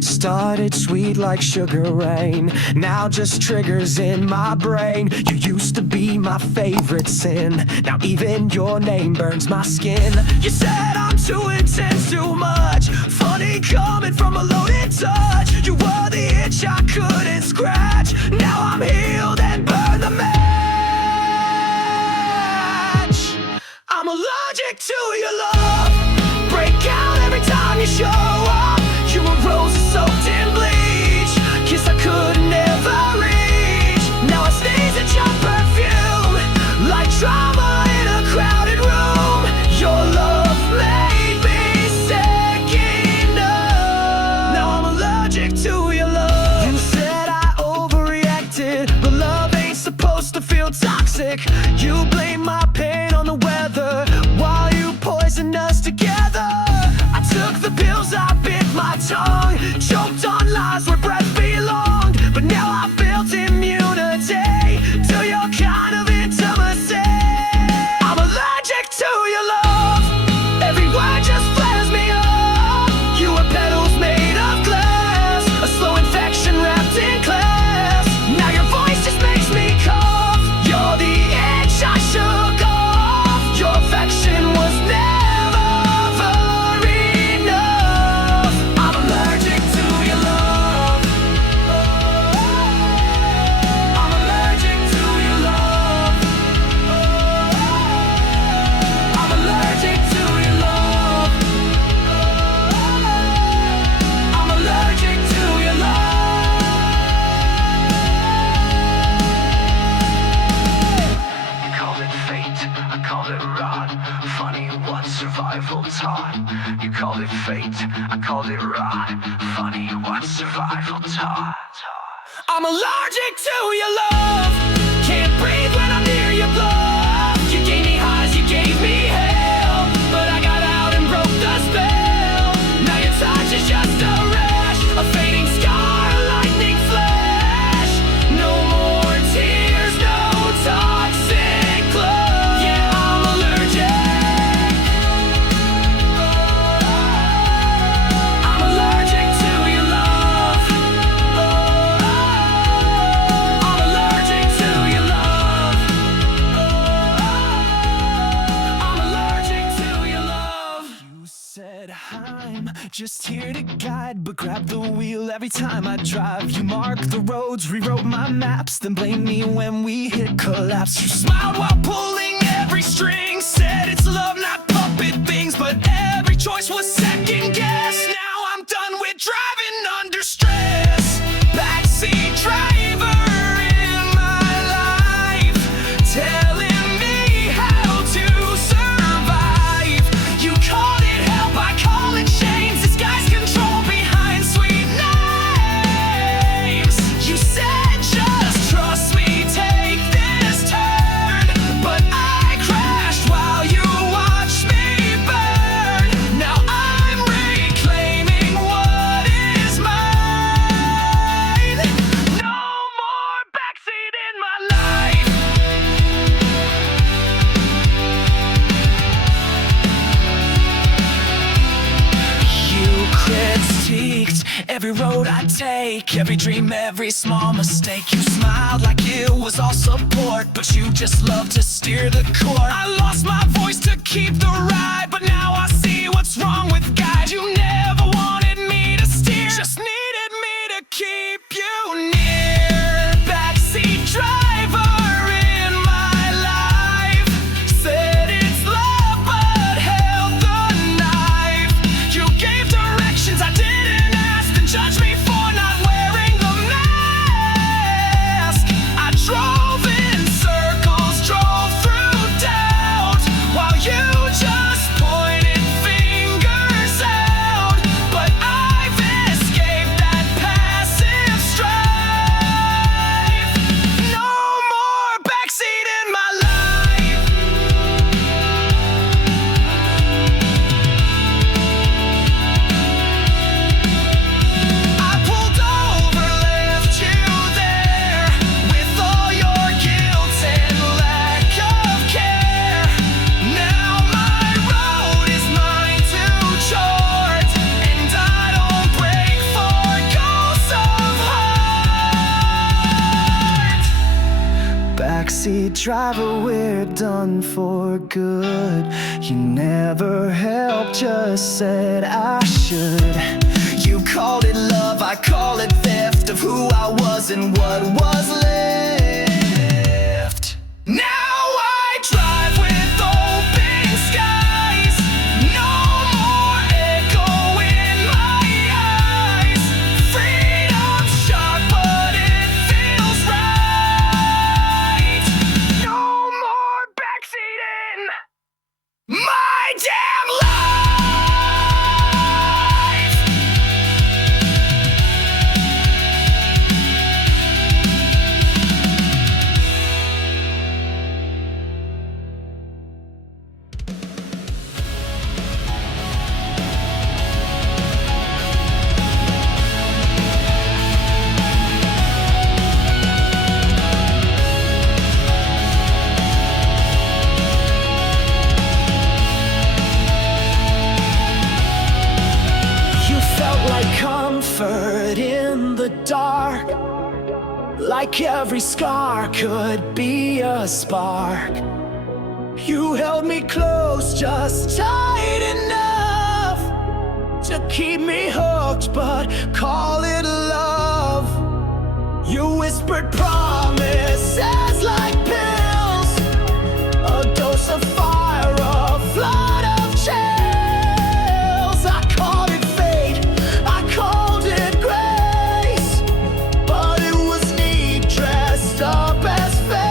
Started sweet like sugar rain, now just triggers in my brain. You used to be my favorite sin, now even your name burns my skin. You said I'm too intense, too much, funny coming from a loaded touch. You were the itch I couldn't scratch, now I'm healed and burn the match. I'm allergic to your love, break out every time you show up. You were roses soaked in bleach, kiss I could never reach. Now I sneeze at your perfume, like drama in a crowded room. Your love made me sick enough. Now I'm allergic to your love. You said I overreacted, but love ain't supposed to feel toxic. You blame my pain on the weather, while you poisoned us together. I took the pills, I bit my tongue, choked on lies where breath belonged. But now I built immunity to your kind of intimacy. I'm allergic to your love, every word just flares me up. You were petals made of glass, a slow infection wrapped in glass. Now your voice just makes me cough. You're the itch I shook off. Your affection was never survival taught. You called it fate, I called it rot. Funny what survival taught. I'm allergic to your love, can't breathe when I'm near your blood. You gave me highs, you gave me hell, but I got out and broke the spell. Now your touch is just a rash, a fading scar, a lightning flash. No more tears, no toxic love. Yeah, I'm allergic. I'm just here to guide, but grab the wheel every time I drive. You marked the roads, rewrote my maps, then blame me when we hit collapse. You smiled while pulling every string, said it's love, not puppet things, but every choice was second guess. Now I'm done with driving under stress. Backseat driver in my life, telling me how to survive. You called it help, I call it shame. Disguise control behind sweet names. You said just trust me, take this turn, but I crashed while you watched me burn. Now I'm reclaiming what is mine. No more backseat in my life. You critiqued every road I take, every dream, every small mistake. You smiled like it was all support, but you just love to steer the course. I lost my voice to keep the ride, but now I see what's wrong with guide. You never wanted me to steer, just needed me to keep you near. Backseat driver in my life, said it's love but held the knife. You gave directions I didn't ask, then judged me for not wearing the mask. I drove in circles, drove through doubt, while you just pointed fingers backseat driver, we're done for good. You never helped, just said I should. You called it love, I call it theft of who I was and what was left. Now I drive with open skies, no more echo in my eyes. Freedom's sharp, but it feels right. No more backseating my damn life. Comfort in the dark, like every scar could be a spark. You held me close, just tight enough to keep me hooked, but call it love. You whispered promises like pills, a dose of fire, a flood of chills. I called it fate, I called it grace, but it was need dressed up as faith.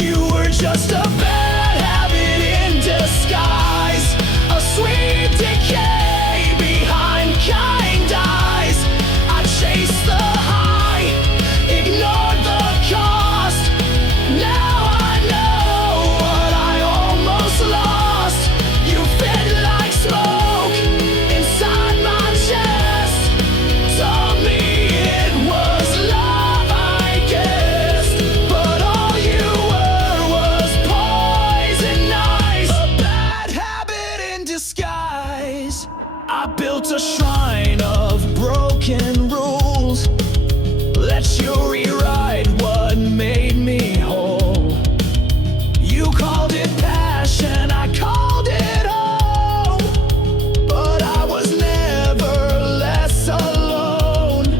You were just a bad habit in disguise, a sweet decay behind kind eyes. I chased the high, ignored the cost. Now I know what I almost lost. You fit like smoke inside my chest, told me it was love, I guess, but all you were was poison ice, a bad habit in disguise. I built a shrine of broken rules, let you rewrite what made me whole. You called it passion, I called it home, but I was never less alone.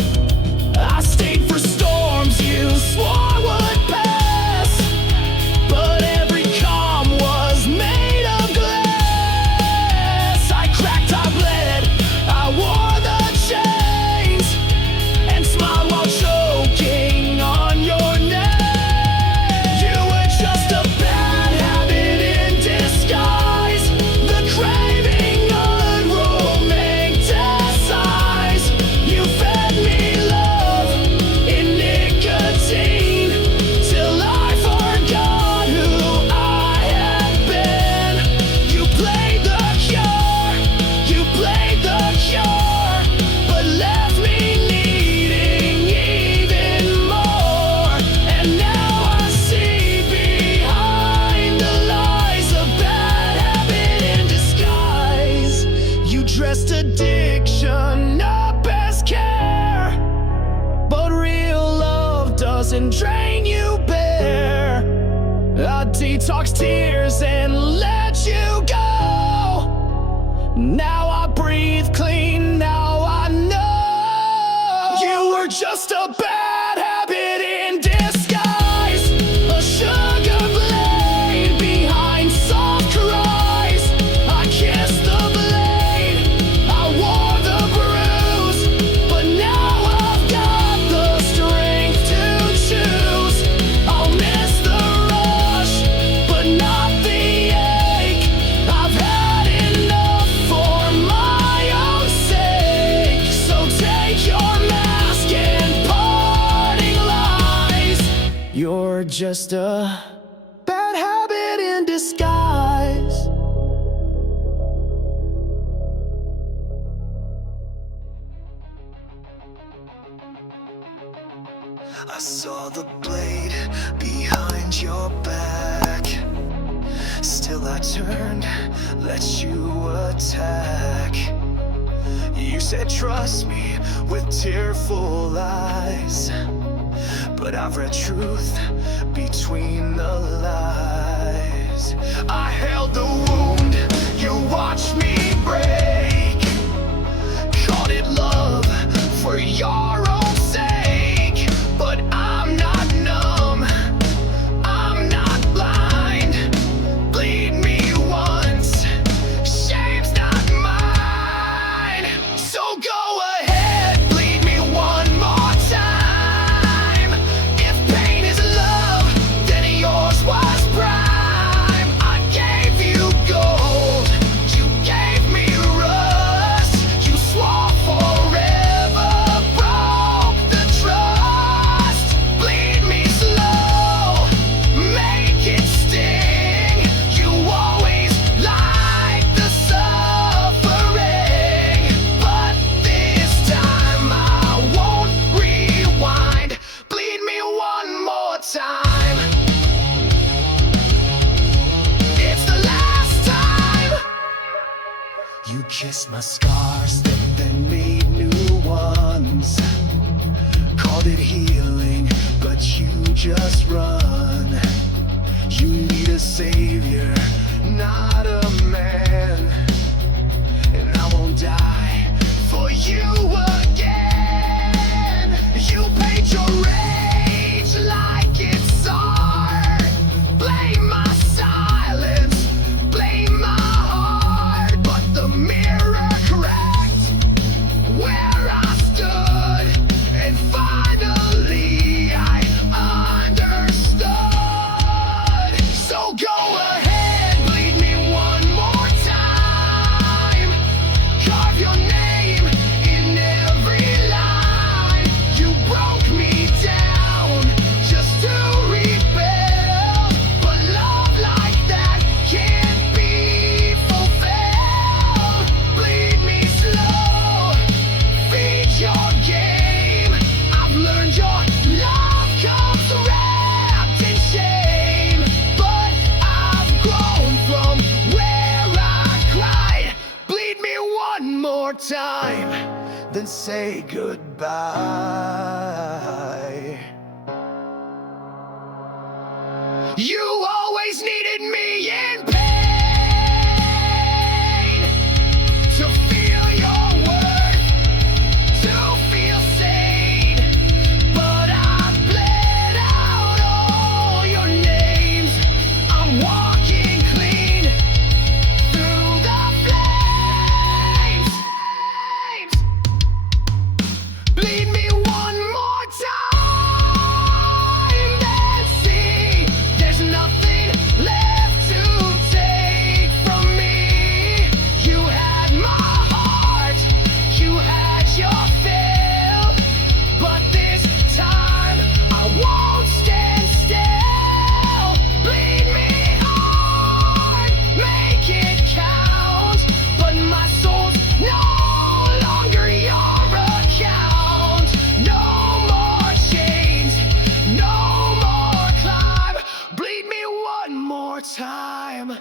I stayed for storms you swore would pass, but every calm was made of glass. I cracked, I bled, I wore the chains, and smiled while choking on your name. You were just a bad habit in disguise, the craving unromanticize. You fed me love in nicotine, till I forgot who I had been. You played the cure, but left me needing even more. And now I see behind the lies, a bad habit in disguise. You dressed addiction up as care, but real love doesn't drain you bare. I detox tears and let you go. Now I breathe clean, now I know. You were just a bad habit in disguise, a sugar blade behind soft cries. I kissed the blade, I wore the bruise, but now I've got the strength to choose. I'll miss the rush, but not the ache. I've had enough for my own sake. So take your mask and parting lies. You're just a bad habit in disguise. I saw the blade behind your back. Still I turned, let you attack. You said trust me with tearful eyes, but I've read truth between the lies. I held the wound, you watched me break. Called it love for your own sake, but I'm not numb, I'm not blind. Bleed me once, shame's not mine. So go ahead, bleed me one more time. If pain is love, then yours was prime. I gave you gold, you gave me rust. You swore forever, broke the trust. Bleed me slow, make it sting. You always like the suffering, but this time I won't rewind. Bleed me one more time. It's the last time. You kissed my scars, then made new ones. Called it healing, but you just run. You need a savior, not a man. And I won't die for you again. You paint your rage like it's art. Blame my silence, blame my heart. But the mirror cracked where I stood, and finally I understood. So go ahead, bleed me one more time. Carve your name in every line. You broke me down just to rebuild, but love like that can't be fulfilled. Bleed me slow, feed your game. I've learned your love comes wrapped in shame, but I've grown from where I cried. Bleed me one more time, then say goodbye. You always needed me in pain to feel your worth, to feel sane. But I bled out all your names. I'm walking clean through the flames. Bleed me one more time, then see there's nothing left to take from me. You had my heart, you had your fill, but this time I won't stand still. Bleed me hard, make it count, but my soul's no longer your account. No more chains, no more climb. Bleed me one more time.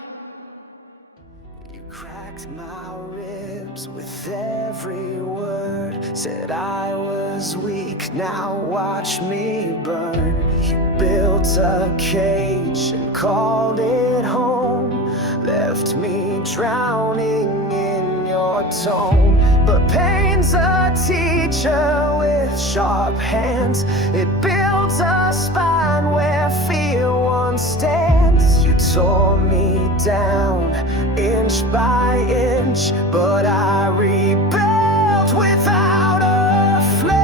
You cracked my ribs with every word. Said I was weak, now watch me burn. You built a cage and called it home. Left me drowning in your tone. But pain's a teacher with sharp hands. It builds a spine where fear once stands. You tore me down inch by inch, but I rebuilt without a flinch.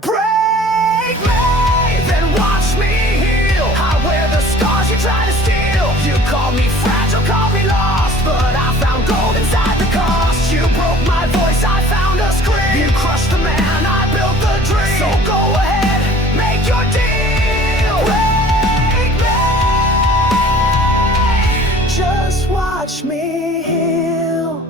Break me, then watch me heal. I wear the scars you try to steal. You called me fragile, called me lost, but I found gold inside the cost. You broke my voice, I found a scream. You crushed the man, I built the dream. So go ahead, make your deal. Break me, just watch me heal.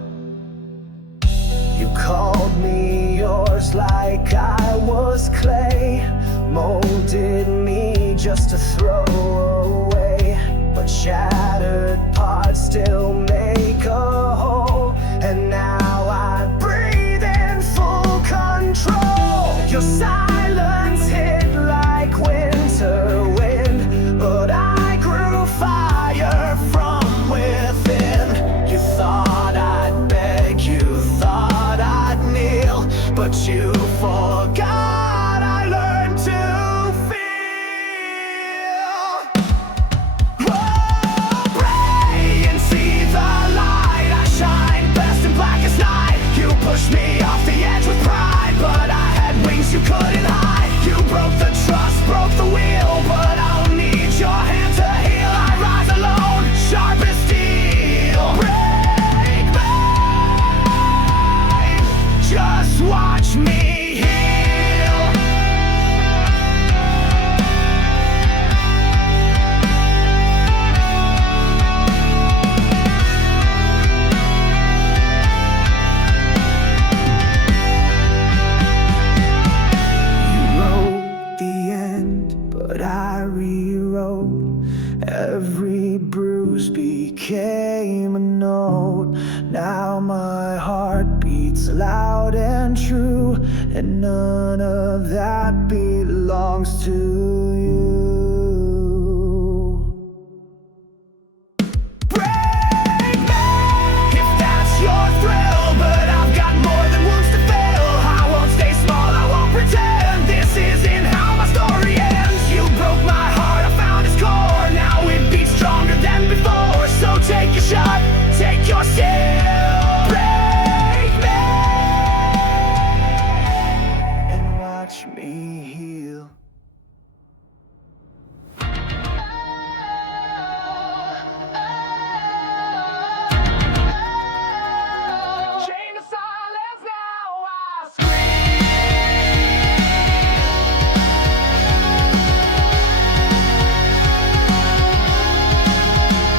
You called me yours like I was clay, molded me just to throw away. But shattered parts still make a hole. Every bruise became a note. Now my heart beats loud and true, and none of that belongs to you. Break me if that's your thrill, but I've got more than wounds to fill. I won't stay small, I won't pretend. This isn't how my story ends. You broke my heart, I found its core. Now it beats stronger than before. So take your shot, take your skill. Break me and watch me heal. Chain to silence, now I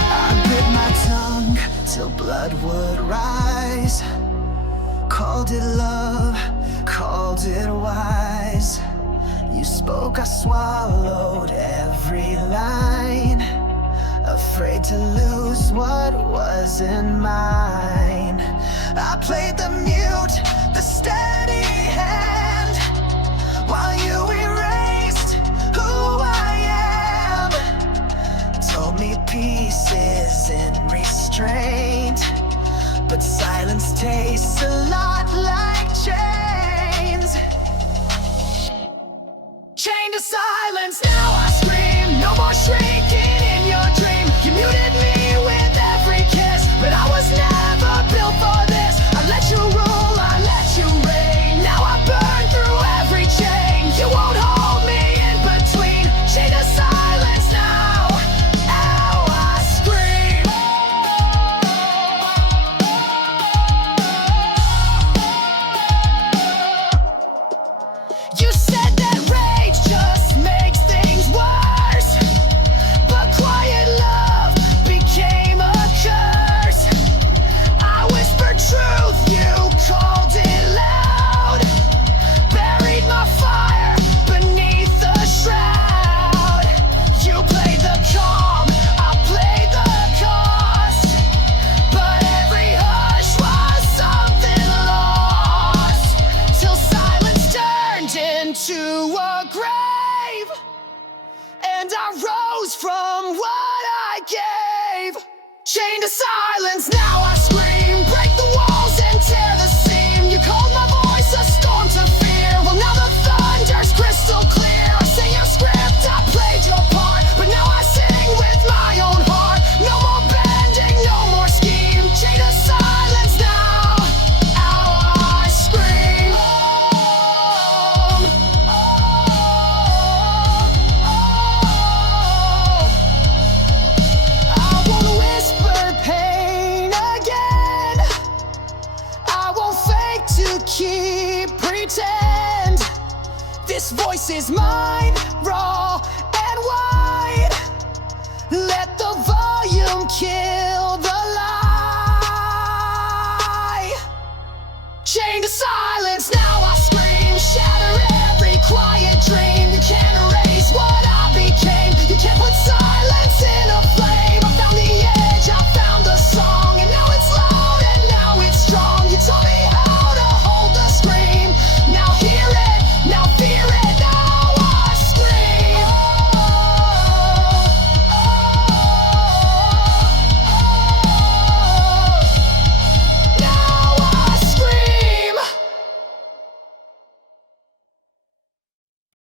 I bit my tongue till blood would rise. Called it love, called it wise. You spoke, I swallowed every line, afraid to lose what wasn't mine. I played the mute, the steady hand, while you erased who I am. Told me peace isn't restraint, but silence tastes a lot like chains. Chained to silence, now I scream. No more shrinking in your dream. You muted me with every kiss, but I was never built for this. I let you rule, I let you reign. Now I burn through every chain. You won't hold me in between. Chained to silence now. Now I scream. You said that rage just makes things worse, but quiet love became a curse. I whispered truth, you called it loud. Buried my fire beneath the shroud. You played the calm, I played the cost, but every hush was something lost, till silence turned into a grave, and I rose from what I gave. Chained to silence, now I scream. Break the walls and tear the seam. You called my voice a storm to fear. Well, now the thunder's crystal clear. I sang your script, I played your part, but now I sing with my own heart. No more bending, no more scheme. Chained to silence now. Now I scream. I won't whisper pain again. I won't fake to keep pretend. This voice is mine, raw and wide. Let the volume kill.